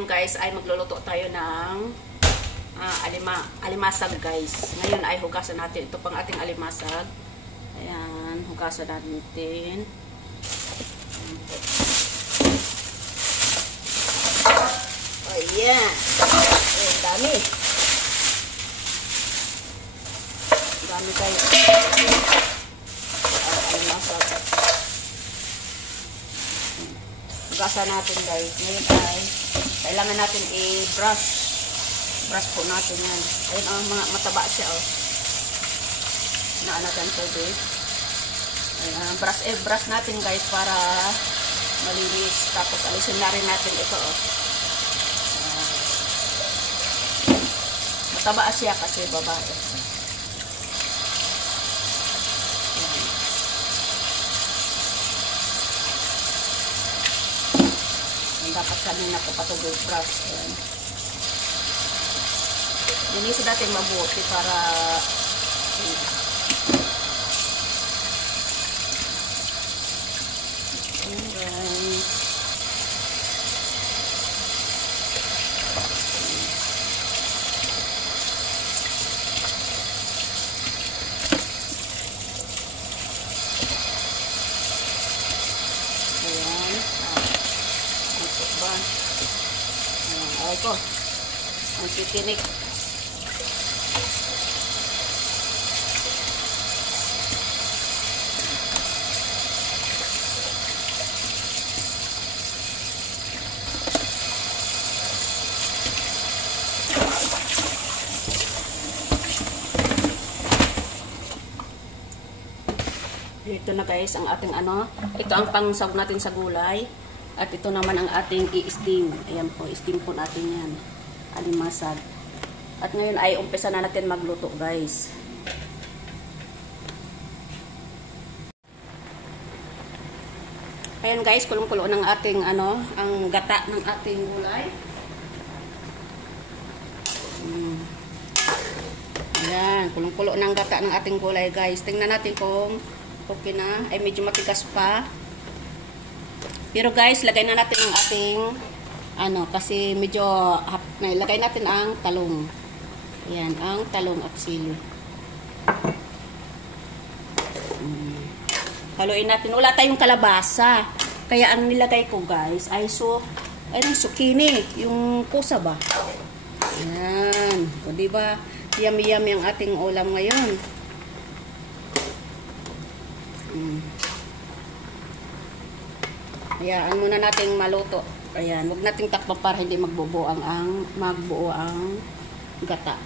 ngayon guys ay magluluto tayo ng alimasag guys. Ngayon ay hugasan natin ito pang ating alimasag. Ayan, hugasan natin. Ayan. Ayan, dami. Dami guys. Alimasag. Hugasan natin guys. Ngayon ay kailangan natin i-brush. Brush po natin yan. Ayun ang mga mataba siya oh. Naan natin tubig. Ayan, brush natin guys para malinis. Tapos alisin na rin natin ito oh. Mataba siya kasi babae. Dapat kanina ko patubig brush. Linisin natin mabuti para ko ang titinik. Ito na guys ang ating ito ang pangsawag natin sa gulay. At ito naman ang ating i-steam. Ayan po, i-steam po natin yan. Alimasag. At ngayon ay umpisa na natin magluto guys. Ayan guys, kulong-kulo ng ating ang gata ng ating gulay. Ayan, kulong-kulo ng gata ng ating gulay guys. Tingnan natin kung okay na. Ay medyo matigas pa. Pero guys, lagay na natin ang ating kasi medyo lagay natin ang talong. Ayan, ang talong at sili. Haluin natin. Wala tayong kalabasa. Kaya ang nilagay ko guys ay zucchini, yung kusa ba? Ayan. O diba? Yummy-yummy ang ating ulam ngayon. Ayan, muna nating maluto. Ayan, huwag nating takpan para hindi magbuo ang gata.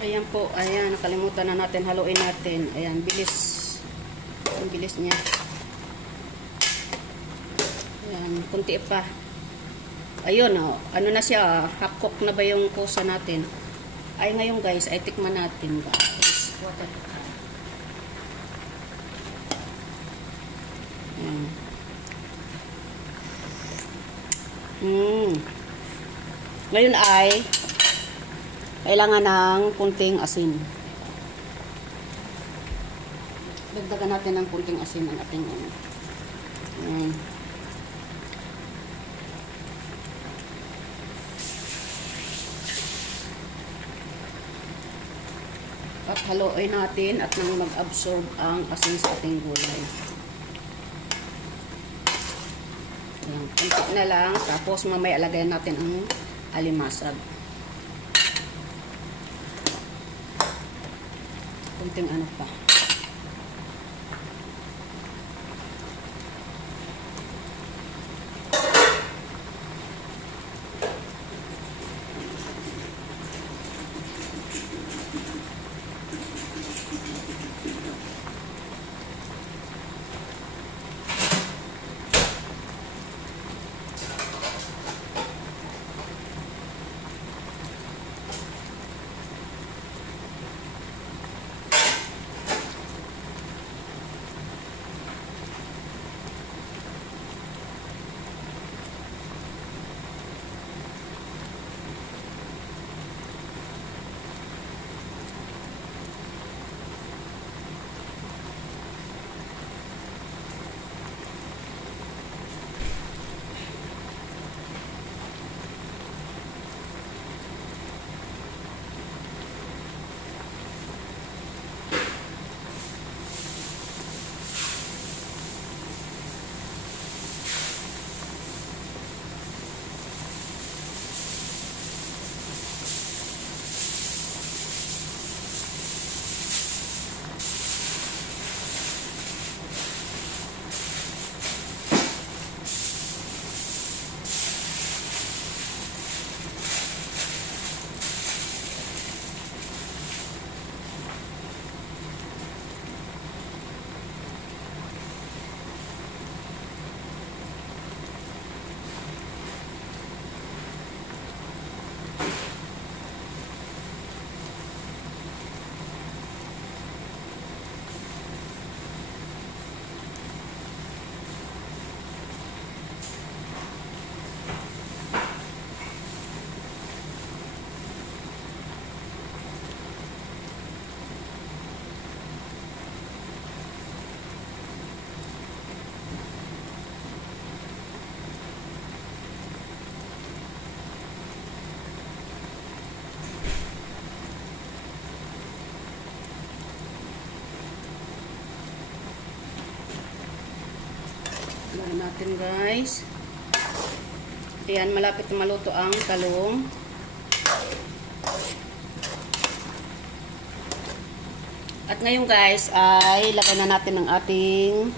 Ayan po, ayan, nakalimutan na natin, haluin natin. Ayan, bilis. Ang bilis niya. Ayan, kunti pa. Ayun, oh, ano na siya, half-cook na ba yung kusa natin? Ay, ngayon guys, ay tikman natin, guys. Water. Ayan. Ngayon ay kailangan ng kunting asin. Dagdagan natin ng kunting asin ang ating ano. Ayan. At haluin natin at nang mag-absorb ang asin sa ating gulay. Ayan. Kunti na lang. Tapos mamaya lagayan natin ang alimasag. Kunting ano pa. Lagyan natin guys. Ayan, malapit na maluto ang talong. At ngayon guys, ay lagay na natin ang ating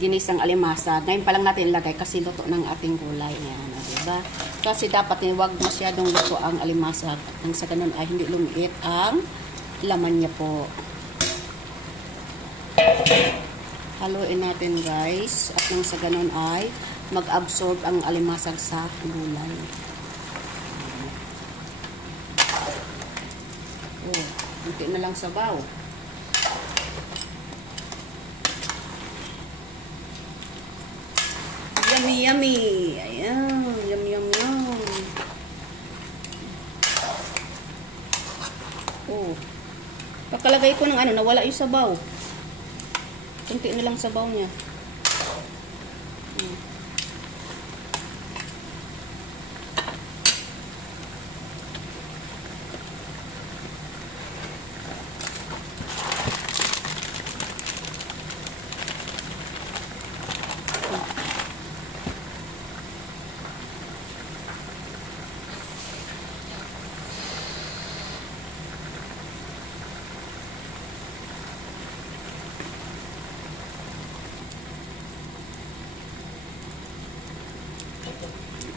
ginisang alimasa. Ngayon pa lang natin ilagay kasi luto ng ating gulay. Ayan, diba? Kasi dapat huwag masyadong luto ang alimasa. Nang sa ganun ay hindi lumiit ang laman niya po. Haluin natin guys. At nang sa ganun ay mag-absorb ang alimasag sa gulay. Oh, kunti na lang sabaw. Yummy, yummy. Ayan, yum, yum, yum. Oh. Pagkalagay ko ng ano, nawala yung sabaw. Kunti na lang sabaw niya.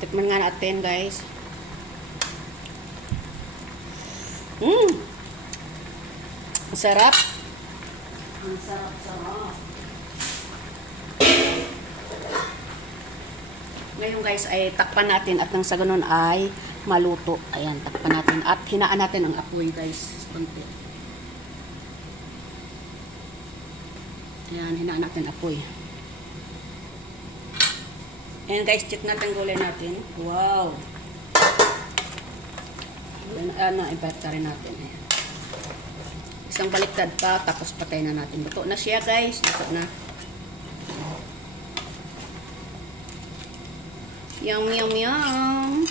Tikman nga natin guys. sarap. Ang sarap-sarap. Ngayon guys ay takpan natin at nang sa ganun ay maluto. Ayan, takpan natin at hinaan natin ang apoy guys. Konti. Ayan, hinaan natin apoy. Ayan guys, check natin gulay natin. Wow! Ano, ibalik rin natin. Ayan. Isang baliktad pa, tapos patay na natin. Luto na siya guys. Luto na. Yum, yum, yum.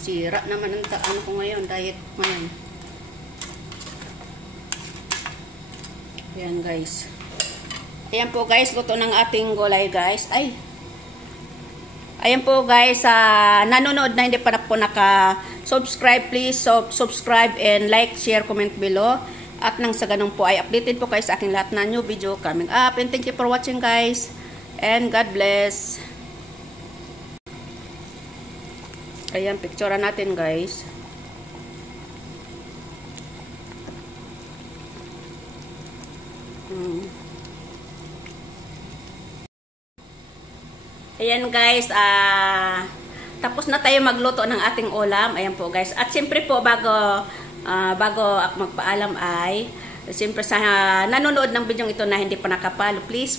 Sira naman ang ano ko ngayon. Diet ngayon. Ayan guys. Ayan po guys, luto ng ating gulay guys. Ay! Ayan po guys, nanonood na hindi pa na po naka-subscribe, please subscribe and like, share, comment below. At nang sa ganun po ay updated po kayo sa aking lahat na new video coming up. And thank you for watching guys. And God bless. Ayan, picturean natin guys. Ayan guys, tapos na tayo magluto ng ating ulam. Ayan po guys. At siyempre po bago ako magpaalam ay siyempre sa nanonood ng video ito na hindi pa nakapalo, please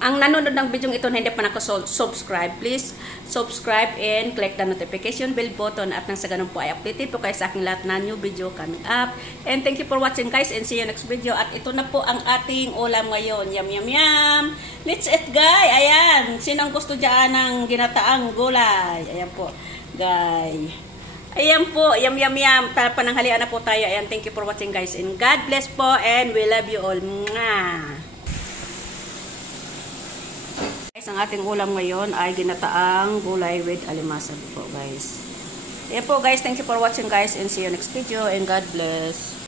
ang nanonood ng video ito na hindi pa nakasubscribe, please subscribe and click the notification bell button at nang sa ganun po ay updated po kayo sa aking lahat na new video coming up. And thank you for watching guys and see you next video. At ito na po ang ating ulam ngayon. Yum, yum, yum! Let's eat guys! Ayan! Sinong gusto dyan ng ginataang gulay? Ayan po, guys. Ayan po, yum, yum, yum! Pananghalian na po tayo. Ayan, thank you for watching guys and God bless po and we love you all. Mwah! Ang ating ulam ngayon ay ginataang gulay with alimasag po guys. Ayan po guys, thank you for watching guys and see you next video and God bless.